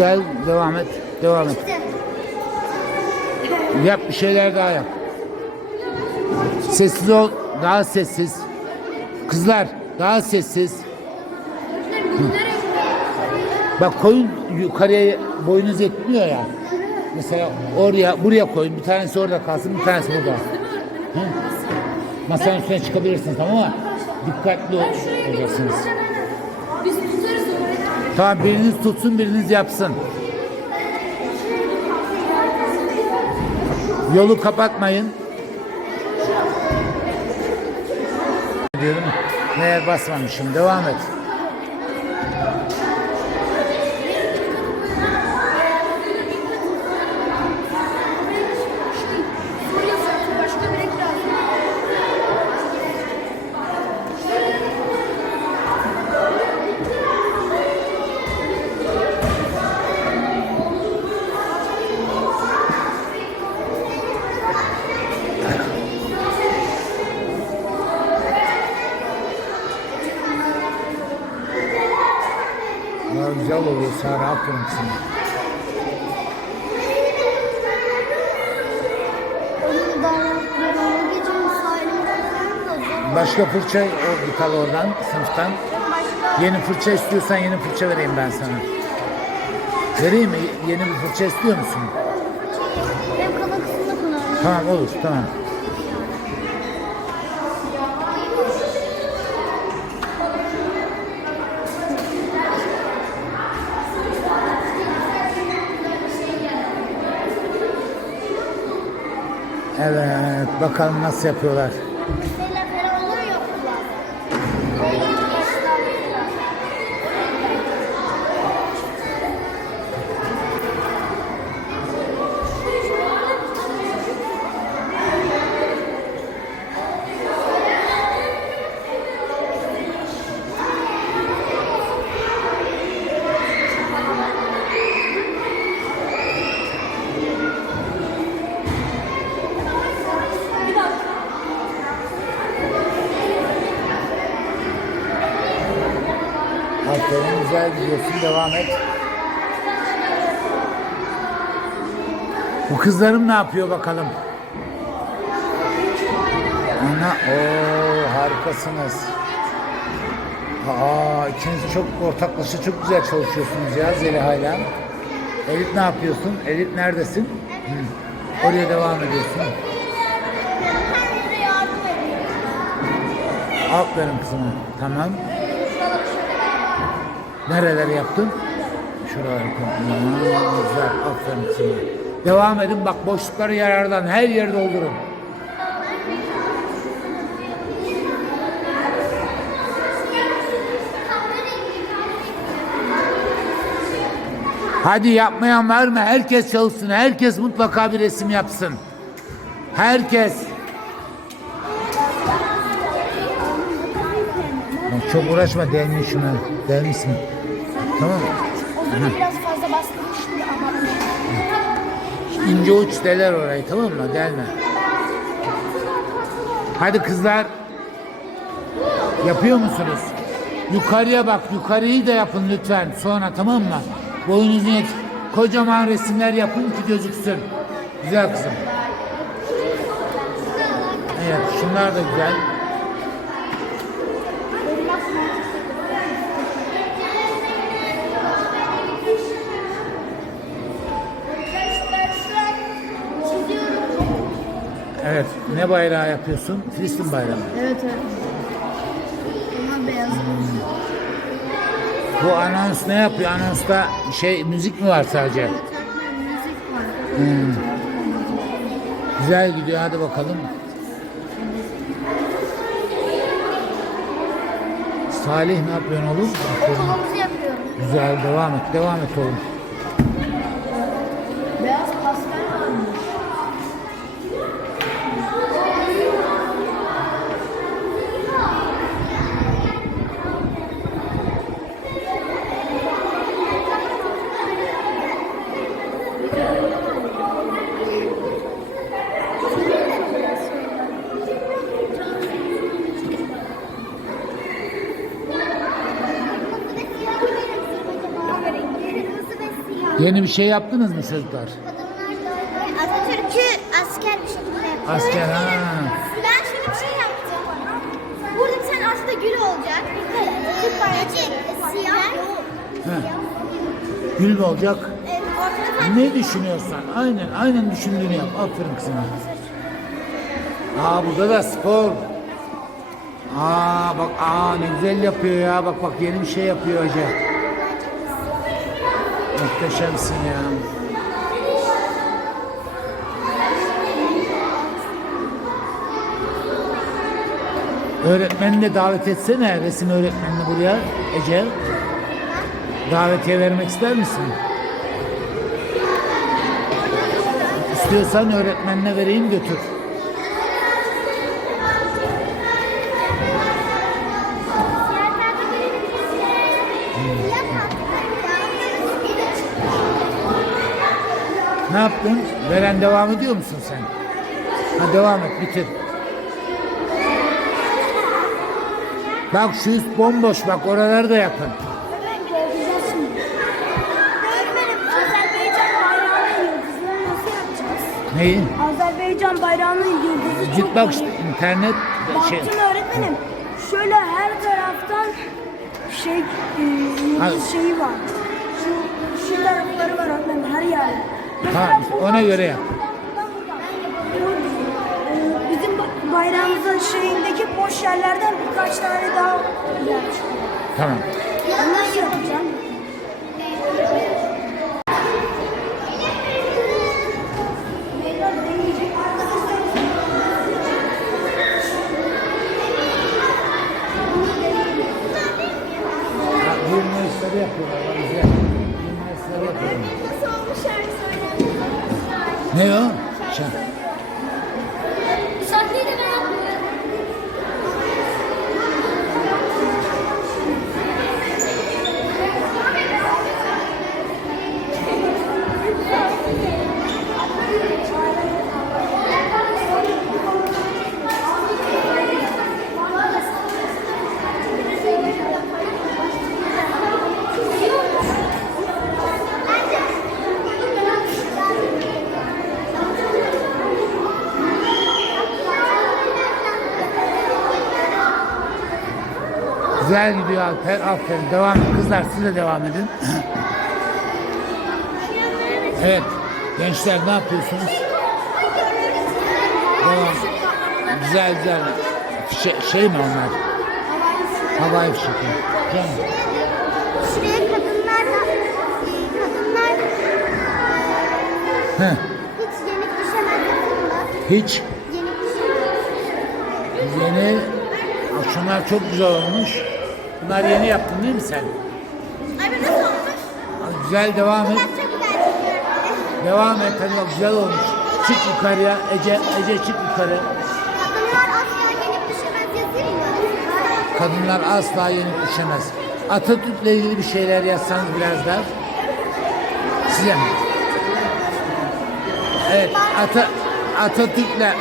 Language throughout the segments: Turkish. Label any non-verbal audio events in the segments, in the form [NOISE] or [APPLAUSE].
Güzel devam et. Devam et. Yap bir şeyler daha yap. Sessiz ol. Daha sessiz. Kızlar daha sessiz. Bak koyun yukarıya boyunuz yetmiyor ya. Mesela oraya buraya koyun. Bir tanesi orada kalsın, bir tanesi burada. Hı? Masanın üstüne çıkabilirsiniz tamam mı? Dikkatli ol- olacaksınız. Tamam biriniz tutsun, biriniz yapsın. Yolu kapatmayın. Diyorum. Meğer basmamışım. Devam et. Sara. Aferin sana. Başka fırça o git al oradan sınıftan. Yeni fırça istiyorsan yeni fırça vereyim ben sana. Vereyim mi? Yeni bir fırça istiyor musun? Tamam olur tamam. Evet bakalım nasıl yapıyorlar. Güzel gidiyorsun devam et. Bu kızlarım ne yapıyor bakalım? Ana o harikasınız. Aa ikiniz çok ortaklaşa çok güzel çalışıyorsunuz ya Zeliha'yla. Elif ne yapıyorsun? Elif neredesin? Hı. Oraya devam ediyorsun. Aferin kızıma. Tamam. Nereleri yaptın? Şuraları komple. Güzel. Aferin kızıma. Devam edin. Bak boşlukları yarardan her yeri doldurun. Hadi yapmayan var mı? Herkes çalışsın. Herkes mutlaka bir resim yapsın. Herkes. Çok uğraşma delmiş şuna. Delmişsin. Tamam mı? Biraz fazla bastırmıştım ama. İnce uç deler orayı tamam mı? Delme. Hadi kızlar. Yapıyor musunuz? Yukarıya bak. Yukarıyı da yapın lütfen. Sonra tamam mı? Boyunuzun yet. Kocaman resimler yapın ki gözüksün. Güzel kızım. Evet şunlar da güzel. Ben şu an çiziyorum. Evet. Ne bayrağı yapıyorsun? Filistin bayrağı. Evet evet. Ama beyaz. Bu anons ne yapıyor? Anonsta şey müzik mi var sadece? Evet müzik var. Güzel gidiyor hadi bakalım. Salih ne yapıyorsun oğlum? Okulumuzu yapıyorum. Güzel devam et devam et oğlum. Yeni bir şey yaptınız mı çocuklar? Atatürk'ü asker bir şekilde. Asker ha. Ben şöyle bir şey yaptım. Burada bir tane aslında gül olacak. Türk bayrağı siyah. Heh. Gül mü olacak? Evet, ortada Ne düşünüyorsan aynen aynen düşündüğünü yap. Aferin kızıma. Aa burada da spor. Aa bak aa ne güzel yapıyor ya. Bak bak yeni bir şey yapıyor hoca. Muhteşemsin ya. Öğretmenini de davet etsene resim öğretmenini buraya Ece. Davetiye vermek ister misin? İstiyorsan öğretmenine vereyim götür. Ne yaptın? Veren devam ediyor musun sen? Ha devam et bitir. Bak şu üst bomboş bak oraları da yapın. Neyi? Azerbaycan bayrağının yıldızı Git çok bak işte internet şey. Baktım öğretmenim. Şöyle her taraftan şey e, yıldız şeyi var. Şu, şu tarafları var öğretmenim her yerde. Tamam işte ona göre yap. Bizim ba- bayrağımızın şeyindeki boş yerlerden birkaç tane daha yer çıkıyor. Tamam. Nasıl yapacağım? Ne o? Şa Güzel gidiyor Alper. Aferin. Devam et. Kızlar siz de devam edin. evet. Gençler ne yapıyorsunuz? Devam. Güzel güzel. Şey, şey mi onlar? Havai fişek. mi? Canım. Şuraya kadınlar kadınlar Heh. hiç yenik düşemez aslında. Hiç Yenik düşemez. yeni akşamlar çok güzel olmuş. Bunlar yeni yaptın değil mi sen? Ben nasıl olmuş? Güzel devam et. Çok güzel çekiyor. Devam et hadi bak güzel olmuş. Çık yukarıya. Ece, Ece çık yukarı. Kadınlar asla yenik düşemez yazayım mı? Kadınlar asla yenik düşemez. Atatürk'le ilgili bir şeyler yazsanız biraz da. Size mi? Evet, Ata, Atatürk'le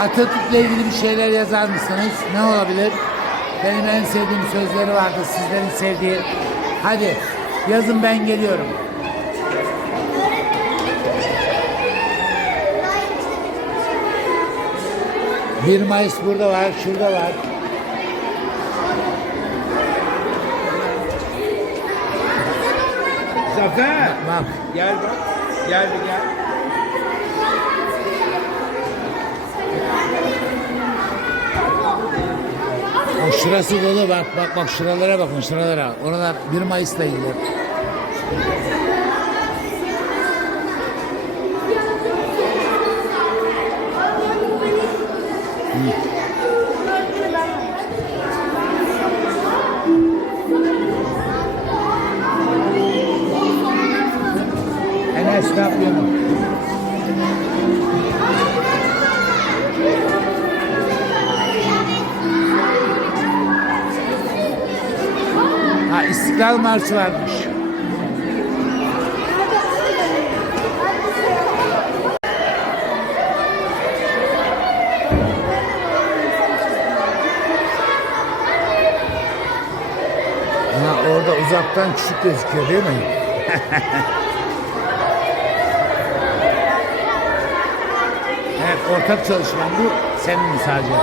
Atatürk'le ilgili bir şeyler yazar mısınız? Ne olabilir? Benim en sevdiğim sözleri vardı, sizlerin sevdiği. Hadi yazın ben geliyorum. Bir Mayıs burada var, şurada var. Zafer. Bak, Gel bak. Gel bir gel. o şurası dolu bak, bak, bak şuralara bakın, şuralara. Oralar 1 Mayıs'la ilgili. Enes İstiklal Marşı varmış. Ha orada uzaktan küçük gözüküyor değil mi? [LAUGHS] evet ortak çalışma bu senin mi sadece?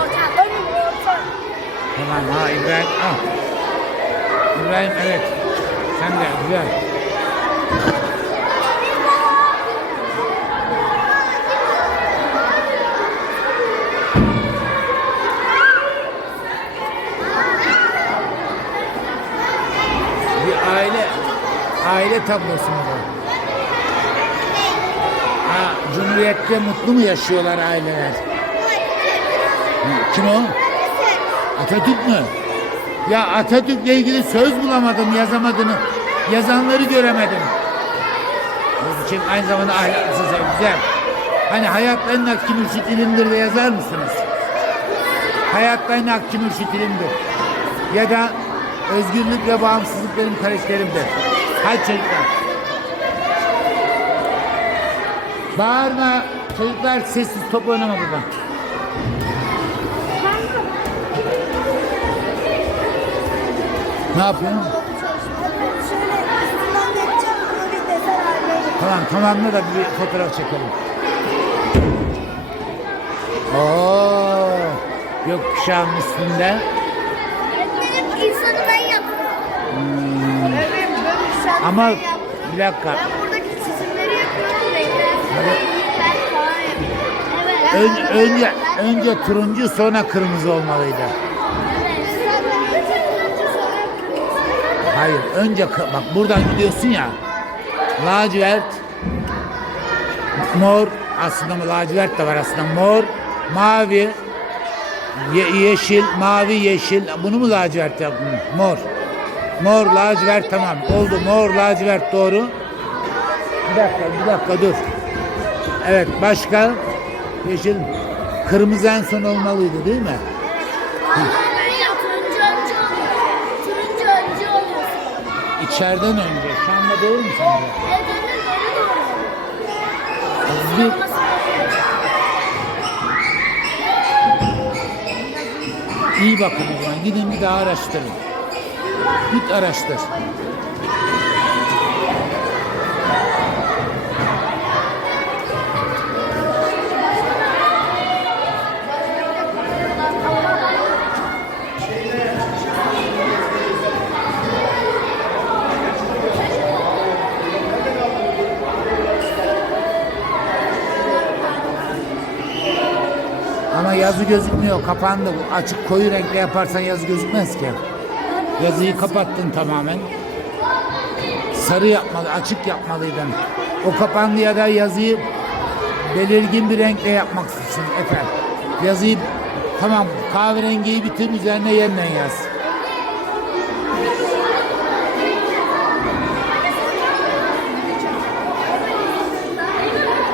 Tamam ha İbrahim al. İbrahim evet. Sen de güzel. Bir aile aile tablosu mu bu? Ha, Cumhuriyette mutlu mu yaşıyorlar aileler? Kim o? Atatürk mü? Ya Atatürk'le ilgili söz bulamadım yazamadığını. Yazanları göremedim. Bu için aynı zamanda ahlaksız güzel. Hani hayat en hakkı mürşit ilimdir de yazar mısınız? Hayatta en hakkı mürşit ilimdir. Ya da özgürlük ve bağımsızlık benim karakterimdir. Hadi çocuklar. Bağırma. Çocuklar sessiz top oynama buradan. Haline getireceğim. Tamam tamamla da bir fotoğraf çekelim. Oo, gökkuşağın üstünde. Benim insanı ben yaptım. Evet, sen Ama ben yaptım. bir dakika. Ben buradaki çizimleri yapıyorum. Renkler, falan yapıyorum. Evet. Ön- önce önce turuncu sonra kırmızı olmalıydı. Hayır önce bak buradan gidiyorsun ya. Lacivert mor aslında lacivert de var aslında mor mavi ye- yeşil mavi yeşil. Bunu mu lacivert yaptın mor? Mor lacivert tamam oldu. Mor lacivert doğru. Bir dakika bir dakika dur. Evet başka? Yeşil kırmızı en son olmalıydı değil mi? Turuncu önce oluyor. Turuncu önce oluyorsun. İçeriden önce şu anda doğru mu sence Evet, evet, doğru doğru. bir İyi bakın o zaman. Gidin bir daha araştırın. Git araştır. Yazı gözükmüyor. Kapandı. Bu Açık koyu renkle yaparsan yazı gözükmez ki. Yazıyı kapattın tamamen. Sarı yapmalı, açık yapmalıydın. O kapandı ya da yazıyı belirgin bir renkle yapmaksızsın efendim. Yazıyı tamam kahverengiyi bitir üzerine yeniden yaz.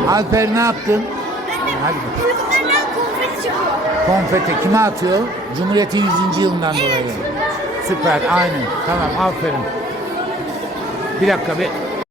Alper ne yaptın? Hadi bakalım. Konfeti kime atıyor? Cumhuriyet'in 100. yılından dolayı. Süper, aynen. Tamam, aferin. Bir dakika, bir